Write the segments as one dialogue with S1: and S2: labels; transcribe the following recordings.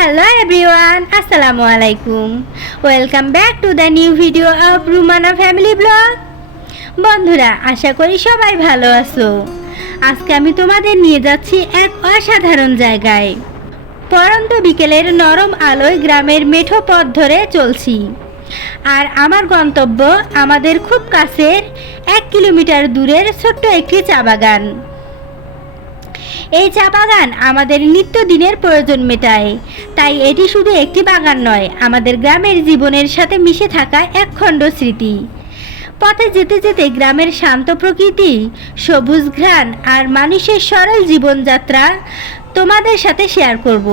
S1: Hello everyone আসসালামু আলাইকুম welcome back to the new video of Rumana family blog বন্ধুরা, আশা করি সবাই ভালো আছো। আজকে আমি তোমাদের নিয়ে যাচ্ছি এক অসাধারণ জায়গায়। পরন্ত বিকেলের নরম আলোয় গ্রামের মেঠো পথ ধরে চলছি। আর আমার গন্তব্য আমাদের খুব কাছের এক কিলোমিটার দূরের ছোট্ট একটি চা বাগান। এই চা বাগান আমাদের নিত্যদিনের প্রয়োজন মেটায়। তাই এটি শুধু একটি বাগান নয়, আমাদের গ্রামের জীবনের সাথে মিশে থাকা একখণ্ড স্মৃতি। পথে যেতে যেতে গ্রামের শান্ত প্রকৃতি, সবুজ ঘ্রাণ আর মানুষের সরল জীবনযাত্রা তোমাদের সাথে শেয়ার করব।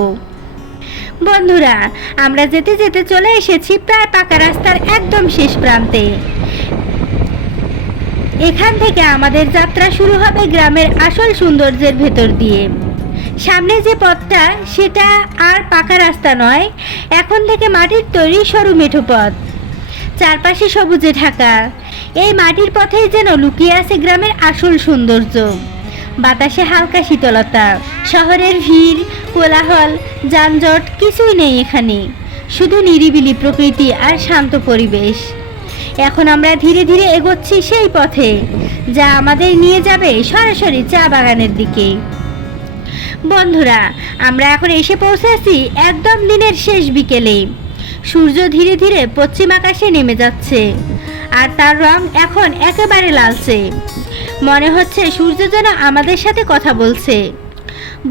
S1: বন্ধুরা, আমরা যেতে যেতে চলে এসেছি প্রায় পাকা রাস্তার একদম শেষ প্রান্তে। এখান থেকে আমাদের যাত্রা শুরু হবে গ্রামের আসল সৌন্দর্যের ভেতর দিয়ে। সামনে যে পথটা, সেটা আর পাকা রাস্তা নয়, এখন থেকে মাটির তৈরি সরু মেঠো পথ। চারপাশে সবুজে ঢাকা। এই মাটির পথেই যেন লুকিয়ে আছে গ্রামের আসল সৌন্দর্য। বাতাসে হালকা শীতলতা, শহরের ভিড়, কোলাহল, যানজট কিছুই নেই এখানে। শুধু নিরিবিলি প্রকৃতি আর শান্ত পরিবেশ। এখন আমরা ধীরে ধীরে এগোচ্ছি সেই পথে, যা আমাদের নিয়ে যাবে সরাসরি চা বাগানের দিকে। বন্ধুরা, আমরা এখন এসে পৌঁছেছি একদম দিনের শেষ বিকেলে। সূর্য ধীরে ধীরে পশ্চিম আকাশে নেমে যাচ্ছে, আর তার রং এখন একেবারে লালচে। মনে হচ্ছে সূর্য যেন আমাদের সাথে কথা বলছে।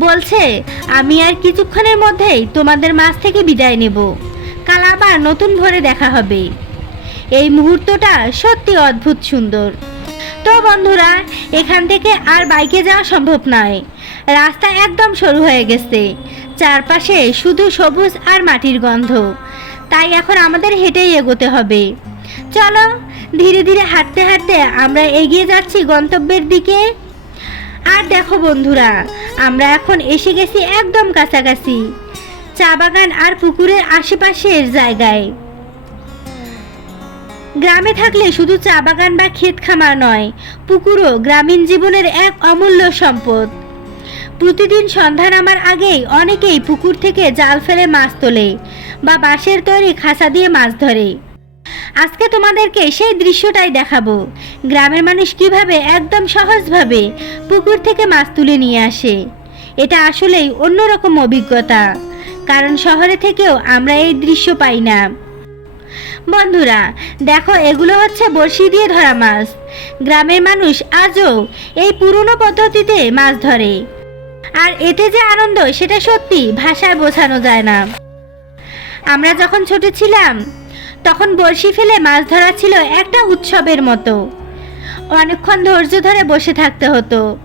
S1: বলছে, আমি আর কিছুক্ষণের মধ্যেই তোমাদের মাছ থেকে বিদায় নেব। কাল আবার নতুন ভরে দেখা হবে। এই মুহূর্তটা সত্যি অদ্ভুত সুন্দর। তো বন্ধুরা, এখান থেকে আর বাইকে যাওয়া সম্ভব নয়। রাস্তা একদম সরু হয়ে গেছে। চারপাশে শুধু সবুজ আর মাটির গন্ধ। তাই এখন আমাদের হেঁটেই এগোতে হবে। চলো, ধীরে ধীরে হাঁটতে হাঁটতে আমরা এগিয়ে যাচ্ছি গন্তব্যের দিকে। আর দেখো বন্ধুরা, আমরা এখন এসে গেছি একদম কাছাকাছি। চা বাগান আর পুকুরের আশেপাশের জায়গায়। গ্রামে থাকলে শুধু চা বাগান বা ক্ষেত খামার নয়, পুকুরও গ্রামীণ জীবনের এক অমূল্য সম্পদ। প্রতিদিন সন্ধ্যা নামার আগেই অনেকেই পুকুর থেকে জাল ফেলে মাছ তোলে বা বাঁশের তৈরি খাঁচা দিয়ে মাছ ধরে। আজকে তোমাদেরকে সেই দৃশ্যটাই দেখাবো। গ্রামের মানুষ কীভাবে একদম সহজভাবে পুকুর থেকে মাছ তুলে নিয়ে আসে। এটা আসলেই অন্যরকম অভিজ্ঞতা। কারণ শহরে থেকেও আমরা এই দৃশ্য পাই না। বন্ধুরা, দেখো, এগুলো হচ্ছে বড়শি দিয়ে ধরা মাছ। গ্রামের মানুষ আজও এই পুরনো পদ্ধতিতে মাছ ধরে। আর এতে যে আনন্দ, সেটা সত্যি ভাষায় বোঝানো যায় না। আমরা যখন ছোট ছিলাম, তখন বড়শি ফেলে মাছ ধরা ছিল একটা উৎসবের মতো। অনেকক্ষণ ধৈর্য ধরে বসে থাকতে হতো।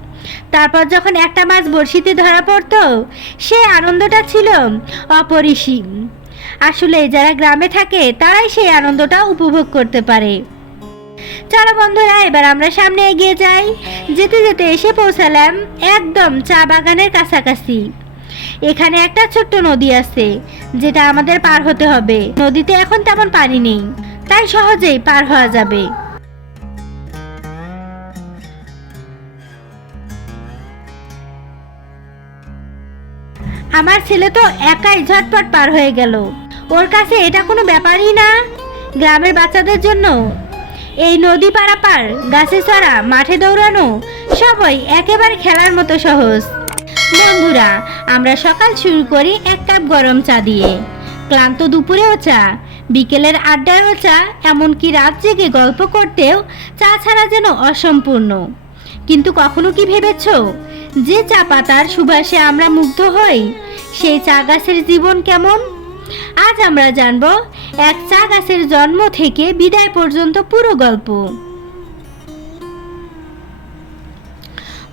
S1: তারপর যখন একটা মাছ বড়শিতে ধরা পড়তো, সে আনন্দটা ছিল অপরিসীম। আসলে যারা গ্রামে থাকে, তারাই সেই আনন্দটা উপভোগ করতে পারে। চলো বন্ধুরা, এবার আমরা সামনে এগিয়ে যাই। যেতে যেতে এসে পৌঁছালাম একদম চা বাগানের কাছাকাছি। এখানে একটা ছোট্ট নদী আছে, যেটা আমাদের পার হতে হবে। নদীতে এখন তেমন পানি নেই, তাই সহজেই পার হওয়া যাবে। আমার ছেলে তো একাই ঝটপট পার হয়ে গেল। ওর কাছে এটা কোনো ব্যাপারই না। গ্রামের বাচ্চাদের জন্য। এই নদী পারাপার, গাছে চড়া মাঠে দৌড়ানো, সবই একেবারে খেলার মতো সহজ। বন্ধুরা, আমরা সকাল শুরু করি এক কাপ গরম চা দিয়ে। ক্লান্ত দুপুরেও চা, বিকেলের আড্ডায়ও চা, এমনকি রাত জেগে গল্প করতেও চা ছাড়া যেন অসম্পূর্ণ। কিন্তু কখনো কি ভেবেছ? যে চা পাতার সুবাসে আমরা মুগ্ধ হই, সেই চা গাছের জীবন কেমন? আজ আমরা জানব এক চা গাছের জন্ম থেকে বিদায় পর্যন্ত পুরো গল্প।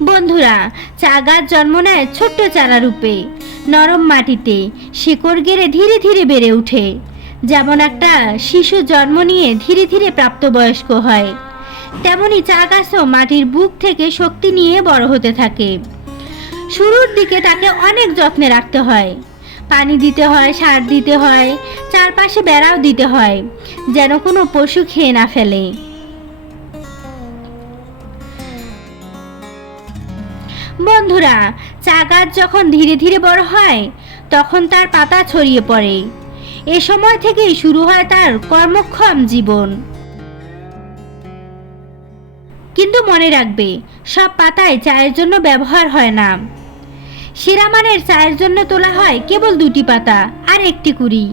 S1: বন্ধুরা, চা গাছ জন্ম নেয় ছোট্ট চারা রূপে, নরম মাটিতে, শিকড় গেড়ে ধীরে ধীরে বেড়ে ওঠে। যেমন একটা শিশু জন্ম নিয়ে ধীরে ধীরে প্রাপ্তবয়স্ক হয়, তেমনি চা গাছও মাটির বুক থেকে শক্তি নিয়ে বড় হতে থাকে। শুরুর দিকে তাকে অনেক যত্নে রাখতে হয় পানি দিতে হয়, সার দিতে হয়, চারপাশে বেড়াও দিতে হয়, যেন কোনো পশু খেয়ে না ফেলে। বন্ধুরা, চা গাছ যখন ধীরে ধীরে বড় হয়, তখন তার পাতা ছড়িয়ে পড়ে। এ সময় থেকেই শুরু হয় তার কর্মক্ষম জীবন। কিন্তু মনে রাখবে, সব পাতায় চায়ের জন্য ব্যবহার হয় না। সেরা মানের চায়ের জন্য তোলা হয় কেবল দুটি পাতা আর একটি কুড়ি।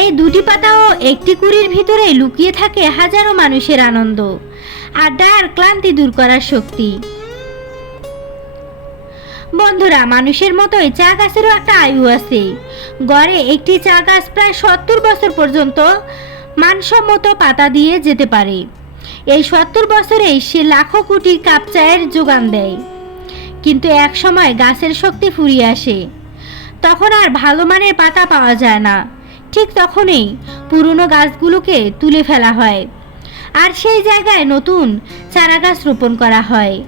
S1: এই দুটি পাতা ও একটি কুড়ির ভিতরে লুকিয়ে থাকে হাজারো মানুষের আনন্দ, আড্ডা আর ক্লান্তি দূর করার শক্তি। বন্ধুরা, মানুষের মতোই চা গাছেরও একটা আয়ু আছে। গড়ে একটি চা গাছ প্রায় সত্তর বছর পর্যন্ত মানসম্মত পাতা দিয়ে যেতে পারে। এই সত্তর বছরে সে লাখো কোটি কাপ চায়ের যোগান দেয়। কিন্তু এক সময় গাছের শক্তি ফুরিয়ে আসে। তখন আর ভালো মানের পাতা পাওয়া যায় না। ঠিক তখনই পুরনো গাছগুলোকে তুলে ফেলা হয়। আর সেই জায়গায় নতুন চারা গাছ রোপণ করা হয়।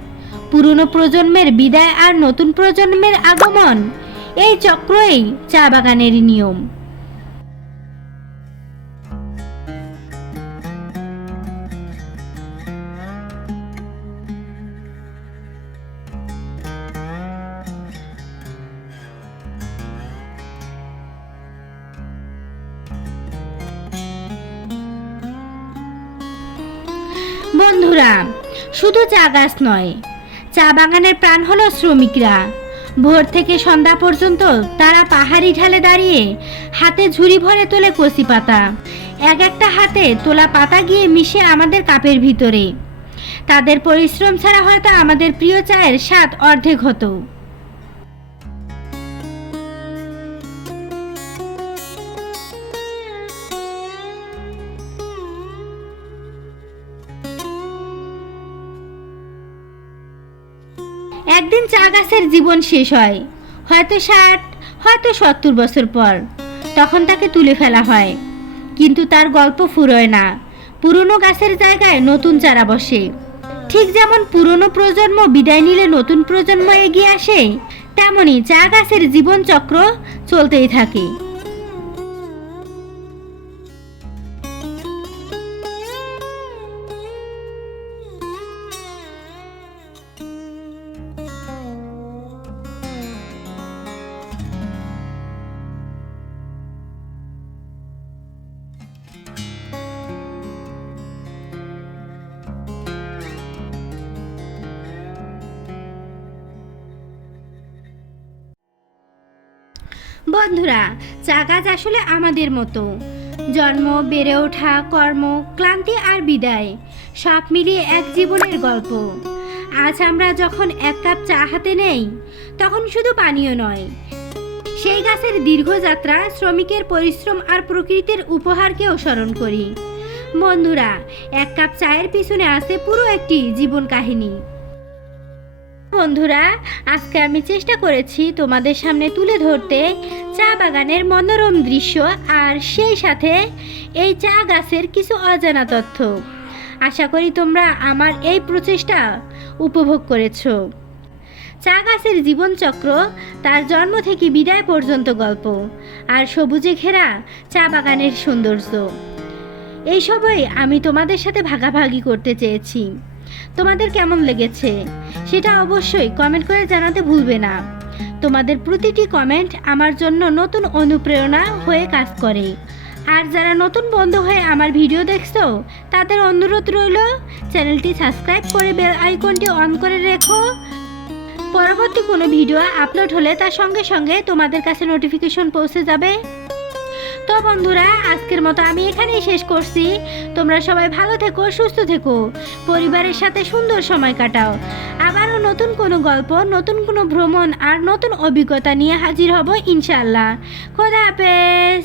S1: পুরনো প্রজন্মের বিদায় আর নতুন প্রজন্মের আগমন এই চক্রই চা বাগানের নিয়ম। বন্ধুরা, শুধু চা গাছ নয়, চা বাগানের প্রাণ হলো শ্রমিকরা। ভোর থেকে সন্ধ্যা পর্যন্ত তারা পাহাড়ি ঢালে দাঁড়িয়ে হাতে ঝুড়ি ভরে তোলে কচি পাতা। এক একটা হাতে তোলা পাতা গিয়ে মিশে আমাদের কাপের ভিতরে। তাদের পরিশ্রম ছাড়া হয়তো আমাদের প্রিয় চায়ের স্বাদ অর্ধেক হতো। গাছের জীবন শেষ হয়। হয়তো ষাট, হয়তো সত্তর বছর পর। তখন তাকে তুলে ফেলা হয়। কিন্তু তার গল্প ফুরোয় না। পুরনো গাছের জায়গায় নতুন চারা বসে। ঠিক যেমন পুরনো প্রজন্ম বিদায় নিলে নতুন প্রজন্ম এগিয়ে আসে, তেমনি চা গাছের জীবন চক্র চলতেই থাকে। বন্ধুরা, চা গাছ আসলে আমাদের মতো। জন্ম, বেড়ে ওঠা, কর্ম, ক্লান্তি আর বিদায়, সব মিলিয়ে এক জীবনের গল্প। আজ আমরা যখন এক কাপ চা হাতে নেই, তখন শুধু পানীয় নয়, সেই গাছের দীর্ঘযাত্রা শ্রমিকের পরিশ্রম আর প্রকৃতির উপহারকেও স্মরণ করি। বন্ধুরা, এক কাপ চায়ের পিছনে আছে পুরো একটি জীবন কাহিনী। বন্ধুরা, আজকে আমি চেষ্টা করেছি তোমাদের সামনে তুলে ধরতে চা বাগানের মনোরম দৃশ্য আর সেই সাথে এই চা গাছের কিছু অজানা তথ্য। আশা করি তোমরা আমার এই প্রচেষ্টা উপভোগ করেছ। চা গাছের জীবনচক্র, তার জন্ম থেকে বিদায় পর্যন্ত গল্প আর সবুজে ঘেরা চা বাগানের সৌন্দর্য। এই এইসবই আমি তোমাদের সাথে ভাগাভাগি করতে চেয়েছি। তোমাদের কেমন লেগেছে? সেটা অবশ্যই কমেন্ট করে জানাতে ভুলবে না। তোমাদের প্রতিটি কমেন্ট আমার জন্য নতুন অনুপ্রেরণা হয়ে কাজ করে। আর যারা নতুন বন্ধু হয়ে আমার ভিডিও দেখছ, তাদের অনুরোধ রইল, চ্যানেলটি সাবস্ক্রাইব করে বেল আইকনটি অন করে রেখো। পরবর্তী কোনো ভিডিও আপলোড হলে তার সঙ্গে সঙ্গে তোমাদের কাছে নোটিফিকেশন পৌঁছে যাবে। তো বন্ধুরা, আজকের মতো আমি এখানেই শেষ করছি। তোমরা সবাই ভালো থেকো, সুস্থ থেকো। পরিবারের সাথে সুন্দর সময় কাটাও। আবারও নতুন কোনো গল্প, নতুন কোনো ভ্রমণ আর নতুন অভিজ্ঞতা নিয়ে হাজির হব ইনশাল্লাহ খোদা হাফেজ।